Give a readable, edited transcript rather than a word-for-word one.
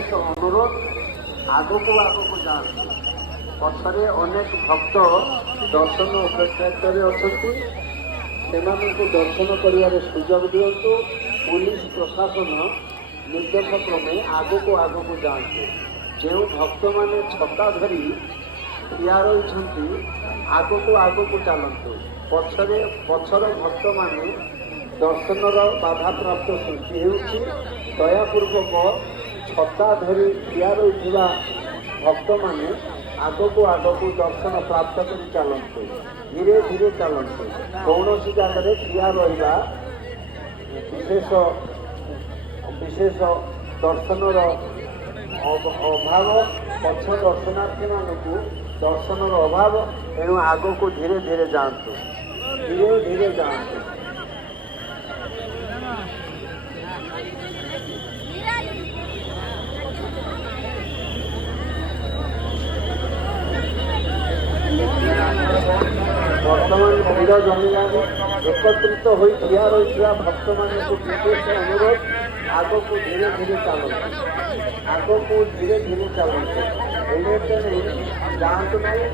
ବିଶେଷ ଅନୁରୋଧ ଆଗକୁ ଆଗକୁ ଯାଆନ୍ତୁ। ପଛରେ ଅନେକ ଭକ୍ତ ଦର୍ଶନ ଅପେକ୍ଷାରେ ଅଛନ୍ତି, ସେମାନଙ୍କୁ ଦର୍ଶନ କରିବାରେ ସୁଯୋଗ ଦିଅନ୍ତୁ। ପୁଲିସ ପ୍ରଶାସନ ନିର୍ଦ୍ଦେଶ କ୍ରମେ ଆଗକୁ ଆଗକୁ ଯାଆନ୍ତୁ। ଯେଉଁ ଭକ୍ତମାନେ ଛତା ଧରି ଠିଆ ରହିଛନ୍ତି ଆଗକୁ ଆଗକୁ ଚାଲନ୍ତୁ। ପଛର ଭକ୍ତମାନେ ଦର୍ଶନର ବାଧାପ୍ରାପ୍ତ ସୃଷ୍ଟି ହେଉଛି। ଦୟାପୂର୍ବକ ଛତା ଧରି ଠିଆ ରହିଥିବା ଭକ୍ତମାନେ ଆଗକୁ ଆଗକୁ ଦର୍ଶନ ପ୍ରାପ୍ତ କରି ଚାଲନ୍ତୁ। ଧୀରେ ଧୀରେ ଚାଲନ୍ତୁ। କୌଣସି ଜାଗାରେ ଠିଆ ରହିବା ବିଶେଷ ଦର୍ଶନର ଅଭାବ, ପଛ ଦର୍ଶନାର୍ଥୀମାନଙ୍କୁ ଦର୍ଶନର ଅଭାବ, ତେଣୁ ଆଗକୁ ଧୀରେ ଧୀରେ ଯାଆନ୍ତୁ, ଧୀରେ ଧୀରେ ଯାଆନ୍ତୁ। ବର୍ତ୍ତମାନ ଭିଡ଼ ଜମିଲାଣି। ଏକତ୍ରିତ ହୋଇ ଠିଆ ରହିଥିବା ଭକ୍ତମାନଙ୍କୁ ବିଶେଷ ଅନୁରୋଧ, ଆଗକୁ ଧୀରେ ଧୀରେ ଚାଲନ୍ତୁ, ଆଗକୁ ଧୀରେ ଧୀରେ ଚାଲନ୍ତୁ। ଏଣେ ତେଣେ ଯାଆନ୍ତୁ ନାହିଁ।